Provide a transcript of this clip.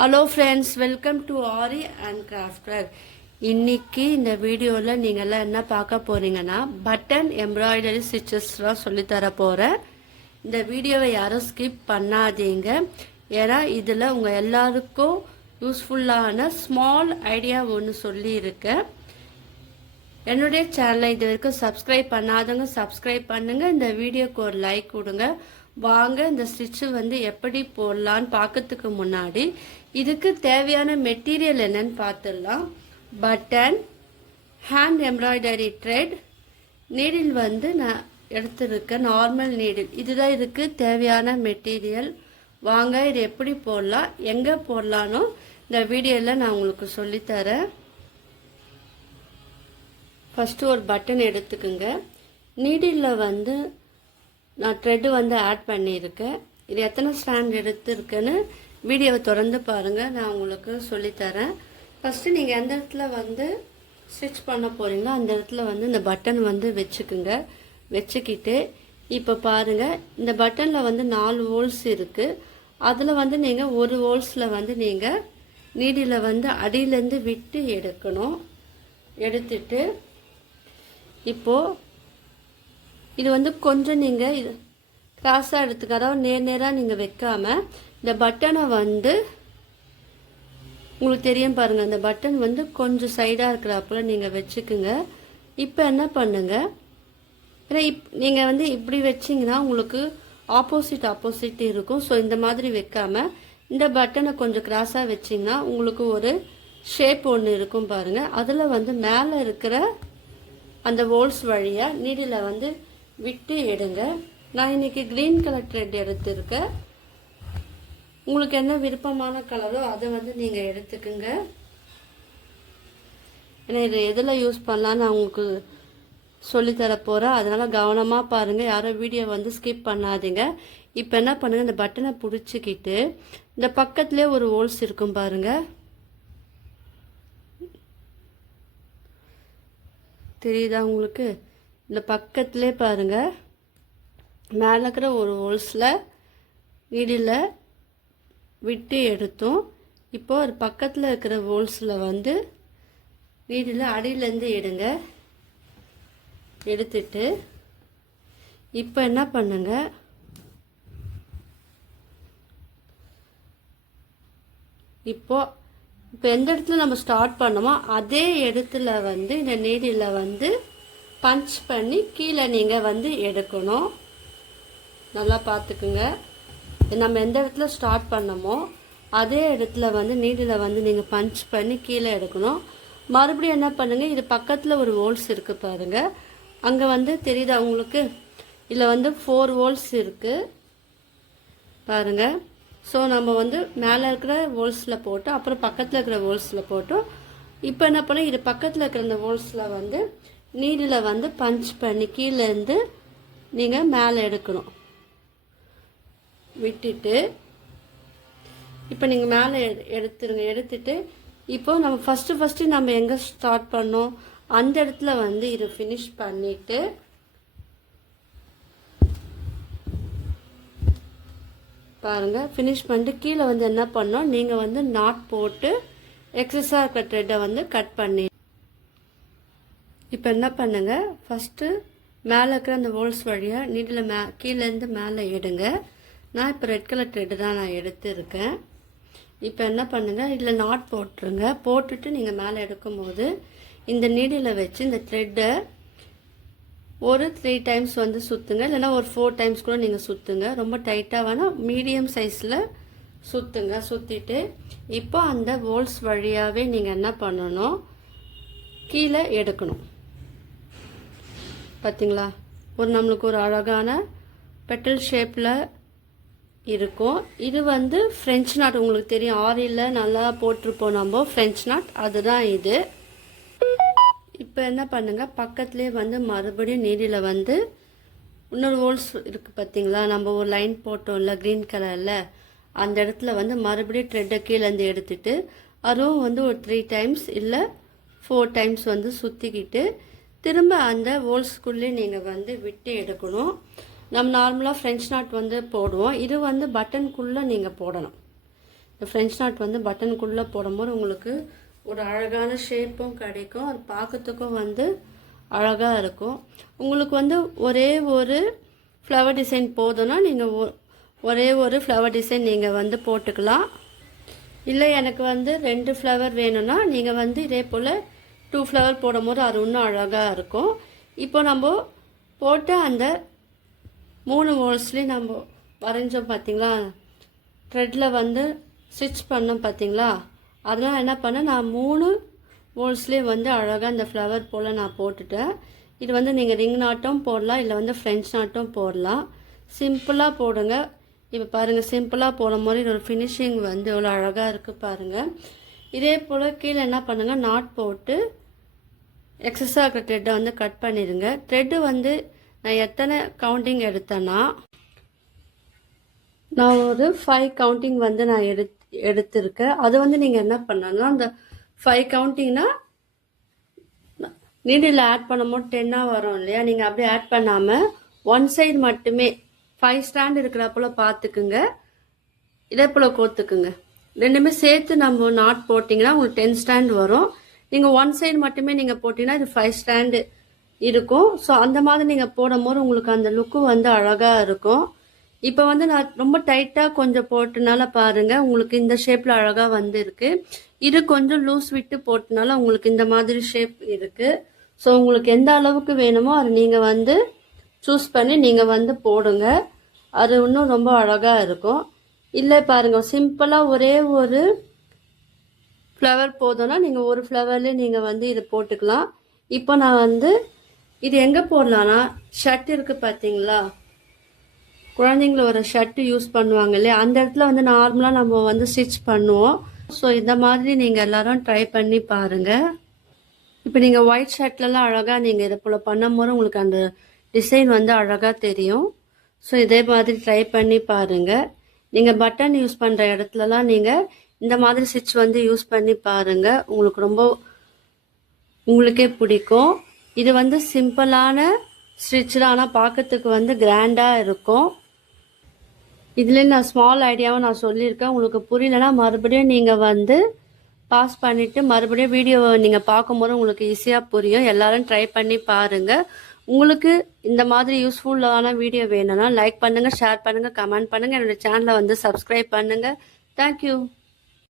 Hello friends, welcome to aari and crafter. இன்னைக்கு இந்த வீடியோவில் நீங்கள்லாம் என்ன பார்க்க போகிறீங்கன்னா பட்டன் எம்ப்ராய்டரி ஸ்டிச்சஸ்லாம் சொல்லித்தர போகிறேன். இந்த வீடியோவை யாரும் ஸ்கிப் பண்ணாதீங்க. ஏன்னா இதில் உங்கள் எல்லாருக்கும் யூஸ்ஃபுல்லான ஸ்மால் ஐடியா ஒன்று சொல்லியிருக்கேன். என்னுடைய சேனலை இது வரைக்கும் சப்ஸ்கிரைப் பண்ணாதவங்க சப்ஸ்கிரைப் பண்ணுங்கள். இந்த வீடியோக்கு ஒரு லைக் கொடுங்க. வாங்க இந்த ஸ்டிச்சு எப்படி போடலான்னு பார்க்கறதுக்கு முன்னாடி இதுக்கு தேவையான மெட்டீரியல் என்னன்னு பார்த்துடலாம். Button, hand embroidery thread, needle நான் எடுத்துருக்கேன், நார்மல் நீடில். இதுதான் இதுக்கு தேவையான மெட்டீரியல். வாங்க இது எப்படி போடலாம், எங்கே போடலான்னு இந்த வீடியோவில் நான் உங்களுக்கு சொல்லித்தரேன். ஃபஸ்ட்டு ஒரு பட்டன் எடுத்துக்குங்க. நீடிலில் நான் த்ரெட்டு ஆட் பண்ணியிருக்கேன். இது எத்தனை ஸ்டாண்ட் எடுத்துருக்கேன்னு வீடியோவை தொடர்ந்து பாருங்கள், நான் உங்களுக்கு சொல்லித்தரேன். ஃபஸ்ட்டு நீங்கள் எந்த இடத்துல ஸ்டிச் பண்ண போகிறீங்களோ அந்த இடத்துல இந்த பட்டன் வச்சுக்குங்க. வச்சுக்கிட்டு இப்போ பாருங்கள், இந்த பட்டனில் 4 ஹோல்ஸ் இருக்குது. அதில் நீங்கள் ஒரு ஹோல்ஸில் நீங்கள் நீடியில் அடியிலேருந்து விட்டு எடுக்கணும். எடுத்துட்டு இப்போது இது கொஞ்சம் நீங்கள் இது கிராஸாக எடுத்துக்க, அதாவது நேராக நீங்கள் வைக்காமல் இந்த பட்டனை உங்களுக்கு தெரியும் பாருங்கள், அந்த பட்டன் கொஞ்சம் சைடாக இருக்கிறப்பல நீங்கள் வச்சுக்குங்க. இப்போ என்ன பண்ணுங்கள், ஏன்னா நீங்கள் இப்படி வச்சிங்கன்னா உங்களுக்கு ஆப்போசிட் இருக்கும். ஸோ இந்த மாதிரி வைக்காமல் இந்த பட்டனை கொஞ்சம் கிராஸாக வச்சிங்கன்னா உங்களுக்கு ஒரு ஷேப் ஒன்று இருக்கும் பாருங்கள். அதில் மேலே இருக்கிற அந்த ஹோல்ஸ் வழியாக நீடில் விட்டு எடுங்க. நான் இன்றைக்கி க்ரீன் கலர் த்ரெட் எடுத்துருக்கேன். உங்களுக்கு என்ன விருப்பமான கலரோ அதை நீங்கள் எடுத்துக்குங்க. ஏன்னா இது எதில் யூஸ் பண்ணலான்னு நான் உங்களுக்கு சொல்லித்தர போகிறேன். அதனால் கவனமாக பாருங்கள், யாரும் வீடியோ ஸ்கிப் பண்ணாதீங்க. இப்போ என்ன பண்ணுங்கள், இந்த பட்டனை பிடிச்சிக்கிட்டு இந்த பக்கத்துலேயே ஒரு ஹோல்ஸ் இருக்கும் பாருங்கள், தெரியுதா உங்களுக்கு? இந்த பக்கத்துலேயே பாருங்கள், மேலே இருக்கிற ஒரு ஹோல்ஸில் நீடில் விட்டு எடுத்தோம். இப்போ ஒரு பக்கத்தில் இருக்கிற ஹோல்ஸில் நீடில் அடியிலேருந்து எடுங்க. எடுத்துட்டு இப்போ என்ன பண்ணுங்க, இப்போ எந்த இடத்துல நம்ம ஸ்டார்ட் பண்ணோமோ அதே இடத்துல இந்த நீடில் பஞ்ச் பண்ணி கீழே நீங்கள் எடுக்கணும். நல்லா பார்த்துக்குங்க. நம்ம எந்த இடத்துல ஸ்டார்ட் பண்ணமோ அதே இடத்துல நீடில் நீங்கள் பஞ்ச் பண்ணி கீழே எடுக்கணும். மறுபடியும் என்ன பண்ணுங்கள், இது பக்கத்தில் ஒரு ஹோல்ஸ் இருக்குது பாருங்கள், அங்கே தெரியுதா உங்களுக்கு? இதில் 4 ஹோல்ஸ் இருக்குது பாருங்கள். ஸோ நம்ம மேலே இருக்கிற ஹோல்ஸில் போட்டு அப்புறம் பக்கத்தில் இருக்கிற ஹோல்ஸில் போட்டோம். இப்போ என்ன பண்ண, இது பக்கத்தில் இருக்கிற இந்த ஹோல்ஸில் நீடில் பஞ்ச் பண்ணி கீழேருந்து நீங்கள் மேலே எடுக்கணும். விட்டுட்டு இப்போ நீங்கள் மேலே எடுத்துருங்க. எடுத்துட்டு இப்போ நம்ம ஃபஸ்ட்டு நம்ம எங்கே ஸ்டார்ட் பண்ணோம் அந்த இடத்துல இதை ஃபினிஷ் பண்ணிவிட்டு பாருங்கள், ஃபினிஷ் பண்ணிட்டு கீழே என்ன பண்ணோம், நீங்கள் நாட் போட்டு எக்ஸஸாக இருக்கிற த்ரெட்டை கட் பண்ணி இப்போ என்ன பண்ணுங்கள், ஃபஸ்ட்டு மேலே இருக்கிற அந்த ஹோல்ஸ் வழியாக நீடில் கீழேருந்து மேலே எடுங்க. நான் இப்போ ரெட் கலர் த்ரெட்டு தான் நான் எடுத்துருக்கேன். இப்போ என்ன பண்ணுங்கள், இதில் நாட் போட்டுருங்க. போட்டுட்டு நீங்கள் மேலே எடுக்கும்போது இந்த நீடில் வச்சு இந்த த்ரெட்டை ஒரு 3 டைம்ஸ் சுற்றுங்க, இல்லைன்னா ஒரு 4 டைம்ஸ் கூட நீங்கள் சுற்றுங்க. ரொம்ப டைட்டாக வேணால் மீடியம் சைஸில் சுற்றுங்க. சுற்றிட்டு இப்போ அந்த ஹோல்ஸ் வழியாகவே நீங்கள் என்ன பண்ணணும், கீழே எடுக்கணும். பார்த்தீங்களா, நம்மளுக்கு ஒரு அழகான பெட்டல் ஷேப்பில் இருக்கும். இது ஃப்ரெஞ்ச் நாட், உங்களுக்கு தெரியும், ஆரியில் நல்லா போட்டிருப்போம் நம்ம ஃப்ரெஞ்ச் நாட், அதுதான் இது. இப்போ என்ன பண்ணுங்கள், பக்கத்துலேயே மறுபடியும் நீடில் இன்னொரு ஹோல்ஸ் இருக்குது பார்த்தீங்களா, நம்ம ஒரு லைன் போட்டோம்ல க்ரீன் கலரில், அந்த இடத்துல மறுபடியும் த்ரெட்டை கீழேருந்து எடுத்துட்டு அதுவும் ஒரு 3 டைம்ஸ் இல்லை 4 டைம்ஸ் சுற்றிக்கிட்டு திரும்ப அந்த ஹோல்ஸ்குள்ளே நீங்கள் விட்டு எடுக்கணும். நம்ம நார்மலாக ஃப்ரெஞ்ச் நாட் போடுவோம், இது பட்டனுக்குள்ளே நீங்கள் போடணும். இந்த ஃப்ரெஞ்ச் நாட் வந்து பட்டனுக்குள்ளே போடும்போது உங்களுக்கு ஒரு அழகான ஷேப்பும் கிடைக்கும். அது பார்க்கறதுக்கும் வந்து அழகாக இருக்கும். உங்களுக்கு வந்து ஒரே ஒரு ஃப்ளவர் டிசைன் போதும்னா நீங்கள் ஒரே ஒரு ஃப்ளவர் டிசைன் நீங்கள் வந்து போட்டுக்கலாம். இல்லை எனக்கு வந்து 2 ஃப்ளவர் வேணும்னா நீங்கள் வந்து இதே போல் 2 ஃப்ளவர் போடும்போது அது இன்னும் அழகாக இருக்கும். இப்போ நம்ம போட்டு அந்த 3 ஹோல்ஸ்லேயும் நம்ம வரைஞ்சோம் பார்த்தீங்களா, த்ரெட்டில் வந்து ஸ்டிச் பண்ணோம் பார்த்தீங்களா, அதெல்லாம் என்ன பண்ணேன், நான் 3 ஹோல்ஸ்லேயே வந்து அழகாக அந்த ஃப்ளவர் போல் நான் போட்டுட்டேன். இது வந்து நீங்கள் ரிங் நாட்டும் போடலாம், இல்லை வந்து ஃப்ரெஞ்ச் நாட்டும் போடலாம். சிம்பிளாக போடுங்க. இப்போ பாருங்கள், சிம்பிளாக போடும் போது இதோட ஃபினிஷிங் வந்து எவ்வளோ அழகாக இருக்குது பாருங்கள். இதே போல் கீழே என்ன பண்ணுங்கள், நாட் போட்டு எக்ஸஸாக இருக்கிற த்ரெட்டை வந்து கட் பண்ணிடுங்க. த்ரெட்டு வந்து நான் எத்தனை கவுண்டிங் எடுத்தேன்னா, நான் ஒரு 5 கவுண்டிங் வந்து நான் எடுத்திருக்கேன். அது வந்து நீங்கள் என்ன பண்ணணும்னா, அந்த 5 கவுண்டிங்னா நீடில் ஆட் பண்ணும்போது 10ஆக வரும் இல்லையா, நீங்கள் அப்படியே ஆட் பண்ணாமல் ஒன் சைடு மட்டுமே 5 ஸ்டாண்ட் இருக்கிறப்போல பார்த்துக்குங்க. இதே போல் கோத்துக்குங்க. ரெண்டுமே சேர்த்து நம்ம நாட் போட்டிங்கன்னா உங்களுக்கு 10 ஸ்டாண்ட் வரும். நீங்கள் ஒன் சைடு மட்டுமே நீங்கள் போட்டிங்கன்னா இது 5 ஸ்டாண்டு இருக்கும். ஸோ அந்த மாதிரி நீங்கள் போடும்போது உங்களுக்கு அந்த லுக்கு வந்து அழகாக இருக்கும். இப்போ வந்து நான் ரொம்ப டைட்டாக கொஞ்சம் போட்டனால பாருங்கள், உங்களுக்கு இந்த ஷேப்பில் அழகாக வந்து இருக்கு. இது கொஞ்சம் லூஸ் விட்டு போட்டனால உங்களுக்கு இந்த மாதிரி ஷேப் இருக்குது. ஸோ உங்களுக்கு எந்த அளவுக்கு வேணுமோ அது நீங்கள் வந்து சூஸ் பண்ணி நீங்கள் வந்து போடுங்க. அது இன்னும் ரொம்ப அழகாக இருக்கும். இல்லை பாருங்கள், சிம்பிளாக ஒரே ஒரு ஃப்ளவர் போதும்னா நீங்கள் ஒரு ஃப்ளவர்லேயே நீங்கள் வந்து இதை போட்டுக்கலாம். இப்போ நான் வந்து இது எங்கே போடலான்னா, ஷர்ட் இருக்குது பார்த்தீங்களா, குழந்தைங்கள ஒரு ஷர்ட்டு யூஸ் பண்ணுவாங்க இல்லையா, அந்த இடத்துல வந்து நார்மலாக நம்ம வந்து ஸ்டிச் பண்ணுவோம். ஸோ இந்த மாதிரி நீங்கள் எல்லாரும் ட்ரை பண்ணி பாருங்கள். இப்போ நீங்கள் ஒயிட் ஷர்ட்லலாம் அழகாக நீங்கள் இதை போல் பண்ணும்போது உங்களுக்கு அந்த டிசைன் வந்து அழகாக தெரியும். ஸோ இதே மாதிரி ட்ரை பண்ணி பாருங்கள். நீங்கள் பட்டன் யூஸ் பண்ணுற இடத்துலலாம் நீங்கள் இந்த மாதிரி ஸ்டிச் வந்து யூஸ் பண்ணி பாருங்கள். உங்களுக்கு ரொம்ப உங்களுக்கே பிடிக்கும். இது வந்து சிம்பிளான ஸ்டிச் தான், ஆனால் பார்க்கறதுக்கு வந்து கிராண்டாக இருக்கும். இதுலேயே நான் ஸ்மால் ஐடியாவும் நான் சொல்லியிருக்கேன். உங்களுக்கு புரியலன்னா மறுபடியும் நீங்கள் வந்து பாஸ் பண்ணிவிட்டு மறுபடியும் வீடியோவை நீங்கள் பார்க்கும்போது உங்களுக்கு ஈஸியாக புரியும். எல்லாரும் ட்ரை பண்ணி பாருங்கள். உங்களுக்கு இந்த மாதிரி யூஸ்ஃபுல்லான வீடியோ வேணும்னா லைக் பண்ணுங்கள், ஷேர் பண்ணுங்கள், கமெண்ட் பண்ணுங்கள். என்னோடய சேனலை வந்து சப்ஸ்கிரைப் பண்ணுங்கள். தேங்க்யூ.